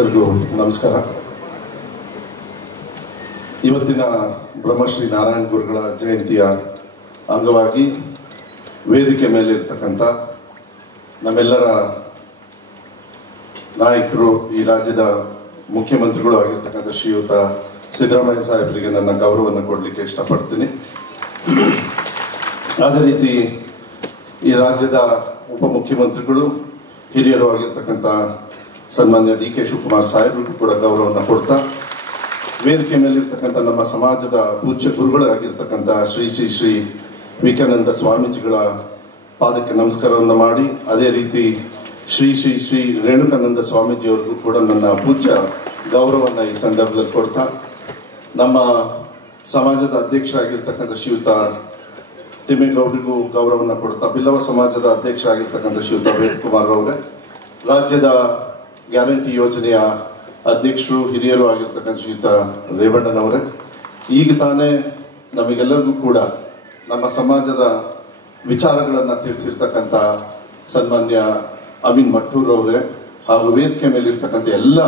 ಎಲ್ಲರಿಗೂ ನಮಸ್ಕಾರ. ಇವತ್ತಿನ ಬ್ರಹ್ಮಶ್ರೀ ನಾರಾಯಣ ಗುರುಗಳ ಜಯಂತಿಯ ಅಂಗವಾಗಿ ವೇದಿಕೆ ಮೇಲೆ ಇರ್ತಕ್ಕಂಥ ನಮ್ಮೆಲ್ಲರ ನಾಯಕರು, ಈ ರಾಜ್ಯದ ಮುಖ್ಯಮಂತ್ರಿಗಳು ಆಗಿರ್ತಕ್ಕಂಥ ಶ್ರೀಯುತ ಸಿದ್ದರಾಮಯ್ಯ ಸಾಹೇಬರಿಗೆ ನನ್ನ ಗೌರವವನ್ನು ಕೊಡಲಿಕ್ಕೆ ಇಷ್ಟಪಡ್ತೀನಿ. ಅದೇ ರೀತಿ ಈ ರಾಜ್ಯದ ಉಪಮುಖ್ಯಮಂತ್ರಿಗಳು, ಹಿರಿಯರು ಆಗಿರ್ತಕ್ಕಂಥ ಸನ್ಮಾನ್ಯ ಡಿ ಕೆ ಶಿವಕುಮಾರ್ ಸಾಹೇಬರಿಗೂ ಕೂಡ ಗೌರವವನ್ನು ಕೊಡ್ತಾ, ವೇದಿಕೆ ಮೇಲಿರ್ತಕ್ಕಂಥ ನಮ್ಮ ಸಮಾಜದ ಪೂಜ್ಯ ಗುರುಗಳಾಗಿರ್ತಕ್ಕಂಥ ಶ್ರೀ ಶ್ರೀ ಶ್ರೀ ವಿವೇಕಾನಂದ ಸ್ವಾಮೀಜಿಗಳ ಪಾದಕ್ಕೆ ನಮಸ್ಕಾರವನ್ನು ಮಾಡಿ, ಅದೇ ರೀತಿ ಶ್ರೀ ಶ್ರೀ ಶ್ರೀ ರೇಣುಕಾನಂದ ಸ್ವಾಮೀಜಿಯವ್ರಿಗೂ ಕೂಡ ನನ್ನ ಪೂಜ್ಯ ಗೌರವವನ್ನು ಈ ಸಂದರ್ಭದಲ್ಲಿ ಕೊಡ್ತಾ, ನಮ್ಮ ಸಮಾಜದ ಅಧ್ಯಕ್ಷರಾಗಿರ್ತಕ್ಕಂಥ ಶ್ರೀಯುತ ತಿಮ್ಮೇಗೌಡರಿಗೂ ಗೌರವವನ್ನು ಕೊಡ್ತಾ, ಬಿಲ್ಲವ ಸಮಾಜದ ಅಧ್ಯಕ್ಷರಾಗಿರ್ತಕ್ಕಂಥ ಶ್ರೀಯುತ ವೇದಕುಮಾರ್ ಅವರೇ, ರಾಜ್ಯದ ಗ್ಯಾರಂಟಿ ಯೋಜನೆಯ ಅಧ್ಯಕ್ಷರು, ಹಿರಿಯರು ಆಗಿರ್ತಕ್ಕಂಥ ಶ್ರೀಯುತ ರೇವಣ್ಣನವರೇ, ಈಗ ತಾನೇ ನಮಗೆಲ್ಲರಿಗೂ ಕೂಡ ನಮ್ಮ ಸಮಾಜದ ವಿಚಾರಗಳನ್ನು ತಿಳಿಸಿರ್ತಕ್ಕಂಥ ಸನ್ಮಾನ್ಯ ಅಮೀನ್ ಮಟ್ಟೂರ್ ಅವರೇ, ಹಾಗೂ ವೇದಿಕೆ ಮೇಲಿರ್ತಕ್ಕಂಥ ಎಲ್ಲ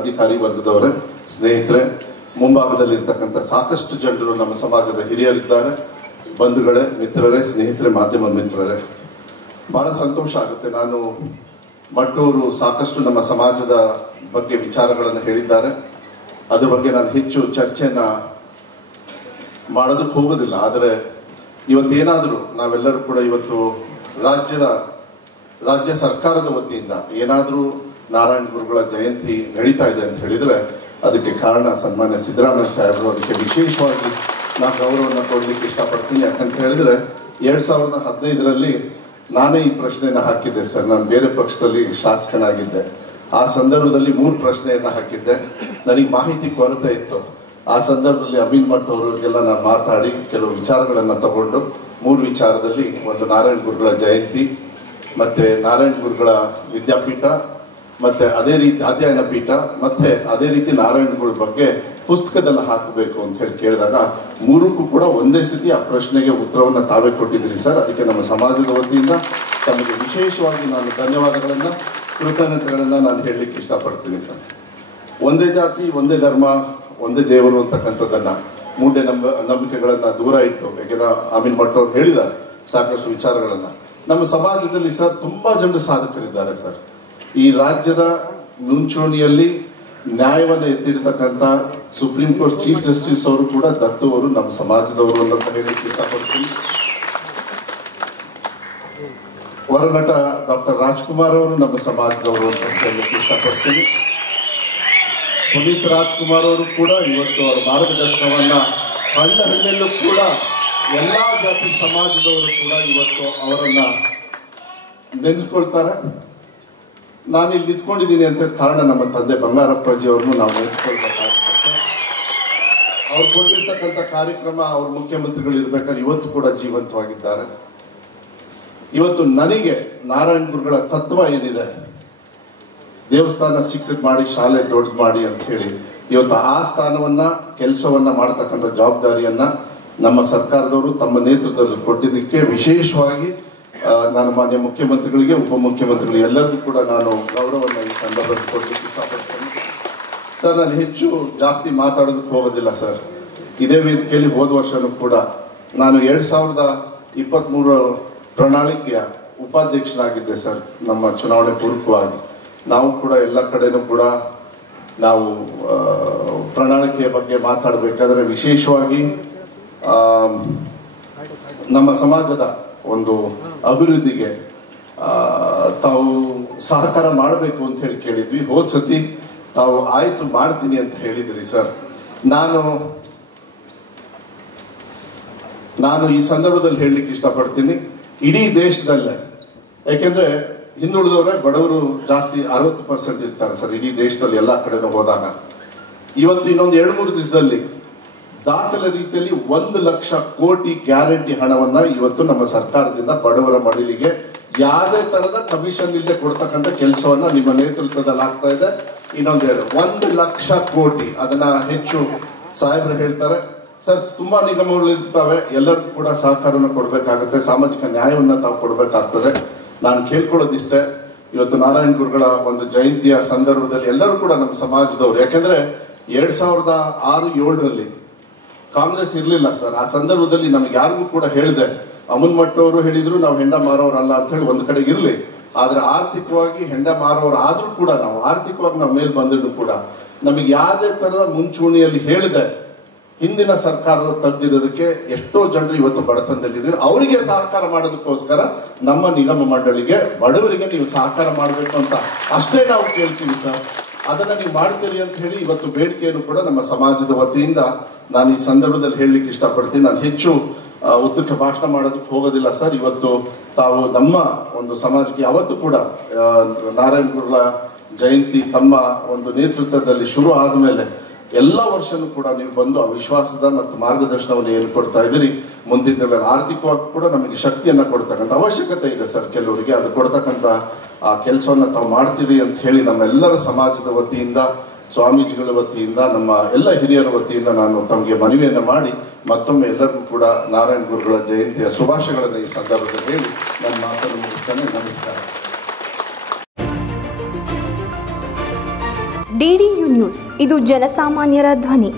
ಅಧಿಕಾರಿ ವರ್ಗದವರೇ, ಸ್ನೇಹಿತರೆ, ಮುಂಭಾಗದಲ್ಲಿರ್ತಕ್ಕಂಥ ಸಾಕಷ್ಟು ಜನರು ನಮ್ಮ ಸಮಾಜದ ಹಿರಿಯರಿದ್ದಾರೆ, ಬಂಧುಗಳೇ, ಮಿತ್ರರೇ, ಸ್ನೇಹಿತರೆ, ಮಾಧ್ಯಮ ಮಿತ್ರರೇ, ಬಹಳ ಸಂತೋಷ ಆಗುತ್ತೆ. ನಾನು ಮಟ್ಟೂರು ಸಾಕಷ್ಟು ನಮ್ಮ ಸಮಾಜದ ಬಗ್ಗೆ ವಿಚಾರಗಳನ್ನು ಹೇಳಿದ್ದಾರೆ. ಅದ್ರ ಬಗ್ಗೆ ನಾನು ಹೆಚ್ಚು ಚರ್ಚೆಯನ್ನು ಮಾಡೋದಕ್ಕೆ ಹೋಗೋದಿಲ್ಲ. ಆದರೆ ಇವತ್ತೇನಾದರೂ ನಾವೆಲ್ಲರೂ ಕೂಡ ಇವತ್ತು ರಾಜ್ಯ ಸರ್ಕಾರದ ವತಿಯಿಂದ ಏನಾದರೂ ನಾರಾಯಣ ಗುರುಗಳ ಜಯಂತಿ ನಡೀತಾ ಇದೆ ಅಂತ ಹೇಳಿದರೆ ಅದಕ್ಕೆ ಕಾರಣ ಸನ್ಮಾನ್ಯ ಸಿದ್ದರಾಮಯ್ಯ ಸಾಹೇಬರು. ಅದಕ್ಕೆ ವಿಶೇಷವಾಗಿ ನಾನು ಗೌರವವನ್ನು ಕೊಡಲಿಕ್ಕೆ ಇಷ್ಟಪಡ್ತೀನಿ. ಯಾಕಂತ ಹೇಳಿದರೆ 2015ರಲ್ಲಿ ನಾನೇ ಈ ಪ್ರಶ್ನೆಯನ್ನು ಹಾಕಿದ್ದೆ ಸರ್. ನಾನು ಬೇರೆ ಪಕ್ಷದಲ್ಲಿ ಶಾಸಕನಾಗಿದ್ದೆ. ಆ ಸಂದರ್ಭದಲ್ಲಿ 3 ಪ್ರಶ್ನೆಯನ್ನು ಹಾಕಿದ್ದೆ. ನನಗೆ ಮಾಹಿತಿ ಕೊರತೆ ಇತ್ತು. ಆ ಸಂದರ್ಭದಲ್ಲಿ ಅಮೀನ್ ಮಠ್ ಅವರಿಗೆಲ್ಲ ನಾನು ಮಾತಾಡಿ ಕೆಲವು ವಿಚಾರಗಳನ್ನು ತಗೊಂಡು 3 ವಿಚಾರದಲ್ಲಿ, ಒಂದು ನಾರಾಯಣ ಗುರುಗಳ ಜಯಂತಿ, ಮತ್ತು ನಾರಾಯಣ ಗುರುಗಳ ವಿದ್ಯಾಪೀಠ, ಮತ್ತು ಅದೇ ರೀತಿ ಅಧ್ಯಯನ ಪೀಠ, ಮತ್ತು ಅದೇ ರೀತಿ ನಾರಾಯಣ ಗುರುಗಳ ಬಗ್ಗೆ ಪುಸ್ತಕದಲ್ಲಿ ಹಾಕಬೇಕು ಅಂತ ಹೇಳಿ ಕೇಳಿದಾಗ 3ಕ್ಕೂ ಕೂಡ ಒಂದೇ ಸ್ಥಿತಿ ಆ ಪ್ರಶ್ನೆಗೆ ಉತ್ತರವನ್ನು ತಾವೇ ಕೊಟ್ಟಿದ್ರಿ ಸರ್. ಅದಕ್ಕೆ ನಮ್ಮ ಸಮಾಜದ ವತಿಯಿಂದ ತಮಗೆ ವಿಶೇಷವಾಗಿ ನಾನು ಧನ್ಯವಾದಗಳನ್ನು, ಕೃತಜ್ಞತೆಗಳನ್ನು ನಾನು ಹೇಳಲಿಕ್ಕೆ ಇಷ್ಟಪಡ್ತೀನಿ ಸರ್. ಒಂದೇ ಜಾತಿ, ಒಂದೇ ಧರ್ಮ, ಒಂದೇ ದೇವರು ಅಂತಕ್ಕಂಥದ್ದನ್ನು, ಮೂಢ ನಂಬಿಕೆಗಳನ್ನು ದೂರ ಇಟ್ಟು, ಯಾಕೆಂದರೆ ಅಮೀನ್ ಮಠ್ ಅವರು ಹೇಳಿದ್ದಾರೆ ಸಾಕಷ್ಟು ವಿಚಾರಗಳನ್ನು. ನಮ್ಮ ಸಮಾಜದಲ್ಲಿ ಸರ್ ತುಂಬ ಜನರು ಸಾಧಕರಿದ್ದಾರೆ ಸರ್. ಈ ರಾಜ್ಯದ ಮುಂಚೂಣಿಯಲ್ಲಿ ನ್ಯಾಯವನ್ನು ಎತ್ತಿರ್ತಕ್ಕಂಥ ಸುಪ್ರೀಂ ಕೋರ್ಟ್ ಚೀಫ್ ಜಸ್ಟಿಸ್ ಅವರು ಕೂಡ ದತ್ತು ಅವರು ನಮ್ಮ ಸಮಾಜದವರು ಅಂತ ಹೇಳಲಿಕ್ಕೆ ಇಷ್ಟಪಡ್ತೀನಿ. ಹೊರನಟ ಡಾಕ್ಟರ್ ರಾಜ್ಕುಮಾರ್ ಅವರು ನಮ್ಮ ಸಮಾಜದವರು ಅಂತ ಹೇಳಲಿಕ್ಕೆ ಇಷ್ಟಪಡ್ತೀನಿ. ಪುನೀತ್ ರಾಜ್ಕುಮಾರ್ ಅವರು ಕೂಡ ಇವತ್ತು ಅವರ ಮಾರ್ಗದರ್ಶನವನ್ನು ಹಳ್ಳಿಯಲ್ಲೂ ಕೂಡ ಎಲ್ಲ ಜಾತಿ ಸಮಾಜದವರು ಕೂಡ ಇವತ್ತು ಅವರನ್ನು ನೆನೆಸ್ಕೊಳ್ತಾರೆ. ನಾನು ಇಲ್ಲಿ ನಿಂತ್ಕೊಂಡಿದ್ದೀನಿ ಅಂತ ಕಾರಣ ನಮ್ಮ ತಂದೆ ಬಂಗಾರಪ್ಪಾಜಿ ಅವ್ರನ್ನು ನಾವು ನೆನೆಸ್ಕೊಳ್ಬೇಕಾಗುತ್ತೆ. ಅವ್ರು ಕೊಟ್ಟಿರ್ತಕ್ಕಂಥ ಕಾರ್ಯಕ್ರಮ, ಅವ್ರ ಮುಖ್ಯಮಂತ್ರಿಗಳು ಇರ್ಬೇಕಾದ್ರೆ ಇವತ್ತು ಕೂಡ ಜೀವಂತವಾಗಿದ್ದಾರೆ. ಇವತ್ತು ನನಗೆ ನಾರಾಯಣ ಗುರುಗಳ ತತ್ವ ಏನಿದೆ, ದೇವಸ್ಥಾನ ಚಿಕ್ಕದು ಮಾಡಿ ಶಾಲೆ ದೊಡ್ಡದು ಮಾಡಿ ಅಂತ ಹೇಳಿ, ಇವತ್ತು ಆ ಸ್ಥಾನವನ್ನ ಕೆಲಸವನ್ನ ಮಾಡತಕ್ಕಂಥ ಜವಾಬ್ದಾರಿಯನ್ನ ನಮ್ಮ ಸರ್ಕಾರದವರು ತಮ್ಮ ನೇತೃತ್ವದಲ್ಲಿ ಕೊಟ್ಟಿದ್ದಕ್ಕೆ ವಿಶೇಷವಾಗಿ ನಾನು ಮಾನ್ಯ ಮುಖ್ಯಮಂತ್ರಿಗಳಿಗೆ, ಉಪಮುಖ್ಯಮಂತ್ರಿಗಳಿಗೆ ಎಲ್ಲರಿಗೂ ಕೂಡ ನಾನು ಗೌರವವನ್ನು ಈ ಸಂದರ್ಭದಲ್ಲಿ ಕೊಡಲಿಕ್ಕೆ ಇಷ್ಟಪಡ್ತೇನೆ ಸರ್. ನಾನು ಹೆಚ್ಚು ಜಾಸ್ತಿ ಮಾತಾಡೋದಕ್ಕೆ ಹೋಗೋದಿಲ್ಲ ಸರ್. ಇದೇ ವೇದಿಕೆಯಲ್ಲಿ ಹೋದ ವರ್ಷನೂ ಕೂಡ ನಾನು 2023 ಪ್ರಣಾಳಿಕೆಯ ಉಪಾಧ್ಯಕ್ಷನಾಗಿದ್ದೆ ಸರ್. ನಮ್ಮ ಚುನಾವಣೆ ಪೂರ್ವಕವಾಗಿ ನಾವು ಕೂಡ ಎಲ್ಲ ಕಡೆನೂ ಕೂಡ ನಾವು ಪ್ರಣಾಳಿಕೆಯ ಬಗ್ಗೆ ಮಾತಾಡಬೇಕಾದ್ರೆ ವಿಶೇಷವಾಗಿ ನಮ್ಮ ಸಮಾಜದ ಒಂದು ಅಭಿವೃದ್ಧಿಗೆ ತಾವು ಸಹಕಾರ ಮಾಡಬೇಕು ಅಂತ ಹೇಳಿ ಕೇಳಿದ್ವಿ. ಹೋದ ಸತಿ ತಾವು ಆಯ್ತು ಮಾಡ್ತೀನಿ ಅಂತ ಹೇಳಿದ್ರಿ ಸರ್. ನಾನು ಈ ಸಂದರ್ಭದಲ್ಲಿ ಹೇಳಲಿಕ್ಕೆ ಇಷ್ಟಪಡ್ತೀನಿ, ಇಡೀ ದೇಶದಲ್ಲೇ, ಯಾಕೆಂದ್ರೆ ಹಿಂದುಳಿದವರೇ ಬಡವರು ಜಾಸ್ತಿ 60% ಇರ್ತಾರೆ ಸರ್ ಇಡೀ ದೇಶದಲ್ಲಿ ಎಲ್ಲ ಕಡೆನೂ ಹೋದಾಗ. ಇವತ್ತು ಇನ್ನೊಂದು 2-3 ದಿವಸದಲ್ಲಿ ದಾಖಲೆ ರೀತಿಯಲ್ಲಿ 1 ಲಕ್ಷ ಕೋಟಿ ಗ್ಯಾರಂಟಿ ಹಣವನ್ನ ಇವತ್ತು ನಮ್ಮ ಸರ್ಕಾರದಿಂದ ಬಡವರ ಮಡಿಲಿಗೆ ಯಾವುದೇ ತರದ ಕಮಿಷನ್ ಇಲ್ಲದೆ ಕೊಡ್ತಕ್ಕಂಥ ಕೆಲಸವನ್ನ ನಿಮ್ಮ ನೇತೃತ್ವದಲ್ಲಿ ಆಗ್ತಾ ಇದೆ. ಇನ್ನೊಂದು 1 ಲಕ್ಷ ಕೋಟಿ, ಅದನ್ನ ಹೆಚ್ಚು ಸಾಹೇಬ್ರು ಹೇಳ್ತಾರೆ ಸರ್. ತುಂಬಾ ನಿಗಮಗಳು ಇರ್ತವೆ, ಎಲ್ಲರಿಗೂ ಕೂಡ ಸಹಕಾರವನ್ನು ಕೊಡಬೇಕಾಗುತ್ತೆ, ಸಾಮಾಜಿಕ ನ್ಯಾಯವನ್ನ ತಾವು ಕೊಡಬೇಕಾಗ್ತದೆ. ನಾನು ಕೇಳ್ಕೊಳ್ಳೋದಿಷ್ಟೇ, ಇವತ್ತು ನಾರಾಯಣ ಗುರುಗಳ ಒಂದು ಜಯಂತಿಯ ಸಂದರ್ಭದಲ್ಲಿ ಎಲ್ಲರೂ ಕೂಡ ನಮ್ಮ ಸಮಾಜದವರು, ಯಾಕೆಂದ್ರೆ 2006-7ರಲ್ಲಿ ಕಾಂಗ್ರೆಸ್ ಇರಲಿಲ್ಲ ಸರ್. ಆ ಸಂದರ್ಭದಲ್ಲಿ ನಮಗೆ ಯಾರಿಗೂ ಕೂಡ ಹೇಳಿದೆ, ಅಮನ್ಮಟ್ಟವರು ಹೇಳಿದ್ರು ನಾವು ಹೆಂಡ ಮಾರೋರಲ್ಲ ಅಂತ ಹೇಳಿ ಒಂದು ಕಡೆಗೆ ಇರಲಿ, ಆದ್ರೆ ಆರ್ಥಿಕವಾಗಿ ಹೆಂಡ ಮಾರೋರು ಆದ್ರೂ ಕೂಡ ನಾವು ಆರ್ಥಿಕವಾಗಿ ನಾವು ಮೇಲೆ ಬಂದಿದ್ರು ಕೂಡ ನಮಗೆ ಯಾವುದೇ ತರದ ಮುಂಚೂಣಿಯಲ್ಲಿ ಹೇಳಿದೆ ಹಿಂದಿನ ಸರ್ಕಾರ ತೆಗೆದಿರೋದಕ್ಕೆ ಎಷ್ಟೋ ಜನರು ಇವತ್ತು ಬಡತನದಲ್ಲಿದೆ. ಅವರಿಗೆ ಸಹಕಾರ ಮಾಡೋದಕ್ಕೋಸ್ಕರ ನಮ್ಮ ನಿಗಮ ಮಂಡಳಿಗೆ ಬಡವರಿಗೆ ನೀವು ಸಹಕಾರ ಮಾಡಬೇಕು ಅಂತ ಅಷ್ಟೇ ನಾವು ಕೇಳ್ತೀವಿ ಸರ್. ಅದನ್ನ ನೀವು ಮಾಡ್ತೀರಿ ಅಂತ ಹೇಳಿ ಇವತ್ತು ಬೇಡಿಕೆಯನ್ನು ಕೂಡ ನಮ್ಮ ಸಮಾಜದ ವತಿಯಿಂದ ನಾನು ಈ ಸಂದರ್ಭದಲ್ಲಿ ಹೇಳಲಿಕ್ಕೆ ಇಷ್ಟಪಡ್ತೀನಿ. ನಾನು ಹೆಚ್ಚು ಉದ್ದಕ್ಕೆ ಭಾಷಣ ಮಾಡೋದಕ್ಕೆ ಹೋಗೋದಿಲ್ಲ ಸರ್. ಇವತ್ತು ತಾವು ನಮ್ಮ ಒಂದು ಸಮಾಜಕ್ಕೆ ಯಾವತ್ತೂ ಕೂಡ ನಾರಾಯಣ ಗುರುಗಳ ಜಯಂತಿ ತಮ್ಮ ಒಂದು ನೇತೃತ್ವದಲ್ಲಿ ಶುರು ಆದಮೇಲೆ ಎಲ್ಲ ವರ್ಷನೂ ಕೂಡ ನೀವು ಬಂದು ಆ ವಿಶ್ವಾಸದ ಮತ್ತು ಮಾರ್ಗದರ್ಶನವನ್ನು ಏನು ಕೊಡ್ತಾ ಇದ್ದೀರಿ, ಮುಂದಿನ ದಿನಗಳಲ್ಲಿ ಆರ್ಥಿಕವಾಗಿ ಕೂಡ ನಮಗೆ ಶಕ್ತಿಯನ್ನ ಕೊಡ್ತಕ್ಕಂಥ ಅವಶ್ಯಕತೆ ಇದೆ ಸರ್ ಕೆಲವರಿಗೆ. ಅದು ಕೊಡ್ತಕ್ಕಂಥ ಆ ಕೆಲಸವನ್ನ ತಾವು ಮಾಡ್ತೀರಿ ಅಂತ ಹೇಳಿ ನಮ್ಮೆಲ್ಲರ ಸಮಾಜದ ವತಿಯಿಂದ, ಸ್ವಾಮೀಜಿಗಳ ವತಿಯಿಂದ, ನಮ್ಮ ಎಲ್ಲ ಹಿರಿಯರ ವತಿಯಿಂದ ನಾನು ತಮಗೆ ಮನವಿಯನ್ನು ಮಾಡಿ ಮತ್ತೊಮ್ಮೆ ಎಲ್ಲರಿಗೂ ಕೂಡ ನಾರಾಯಣ ಗುರುಗಳ ಜಯಂತಿಯ ಶುಭಾಶಯಗಳನ್ನು ಈ ಸಂದರ್ಭದಲ್ಲಿ ಹೇಳಿ ನನ್ನ ಮಾತನ್ನು ಮುಗಿಸ್ತೇನೆ. ನಮಸ್ಕಾರ. DDU ನ್ಯೂಸ್, ಇದು ಜನಸಾಮಾನ್ಯರ ಧ್ವನಿ.